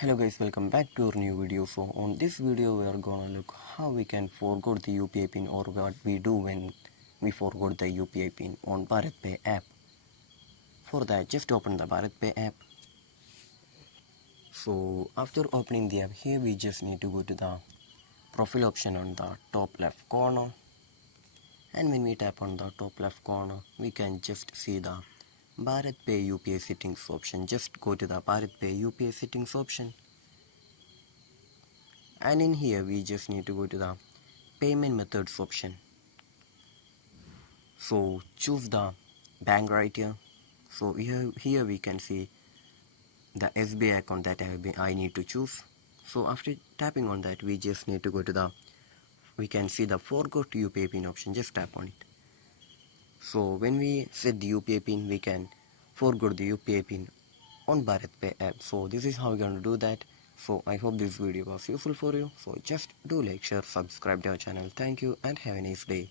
Hello guys, welcome back to our new video. So on this video we are gonna look how we can forgot the UPI pin or what we do when we forgot the UPI pin on BharatPe app. For that, just open the BharatPe app. So after opening the app, here we just need to go to the profile option on the top left corner, and when we tap on the top left corner we can just see the BharatPe UPI settings option. Just go to the BharatPe UPI settings option, and in here we just need to go to the payment methods option. So choose the bank right here. So here we can see the SBI account that I need to choose. So after tapping on that, we just need to go to we can see the forgot UPI pin option. Just tap on it. So when we set the UPI pin, we can forgot the UPI pin on BharatPe app. So this is how we're going to do that. So I hope this video was useful for you. So just do like, share, subscribe to our channel. Thank you and have a nice day.